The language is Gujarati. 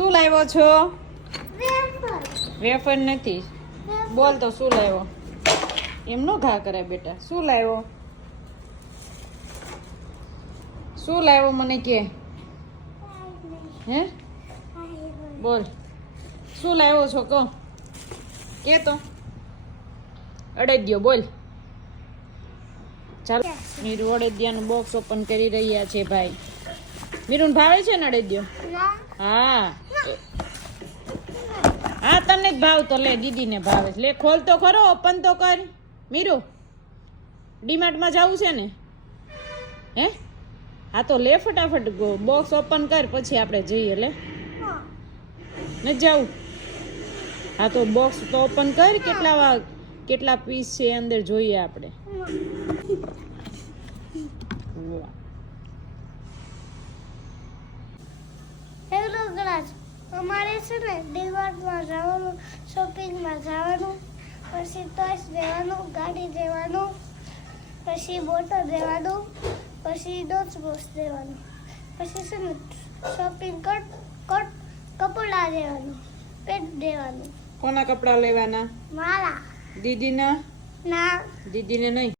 શું લાવ્યો છો? વેફર નથી. બોલ તો શું લાવ્યો? એમ નો ઘા કરે બેટા. શું લાવ્યો? શું લાવ્યો મને કે? હે બોલ શું લાવ્યો છો કહો કે તો અડદિયો બોલ. ચાલો મીરુ અડદિયાનું બોક્સ ઓપન કરી રહ્યા છે ભાઈ. મીરુને ભાવે છે ને અડદિયો? હા હા તને જ ભાવતો લે દીદીને ભાવે લે. ખોલ તો ખરો, ઓપન તો કર મીરુ. ડીમાર્ટમાં જવું છે ને? હે હા તો લે ફટાફટ બોક્સ ઓપન કર પછી આપણે જઈએ. લે નથી જવું? હા તો બોક્સ તો ઓપન કર. કેટલા પીસ છે અંદર જોઈએ આપણે. હેલો ગ્લાસ, અમારે છે ને ડીમાર્ટમાં જવાનું, શોપિંગમાં જવાનું, પછી ટોયસ લેવાનું, ગાડી લેવાનું, પછી બોટલ લેવાનું, પછી ડોચ બોક્સ લેવાનું, પછી છે ને શોપિંગ કપડા લેવાનું, પેન્ટ લેવાનું. કોના કપડા લેવાના? મારા દીદીના? ના દીદીને નહીં.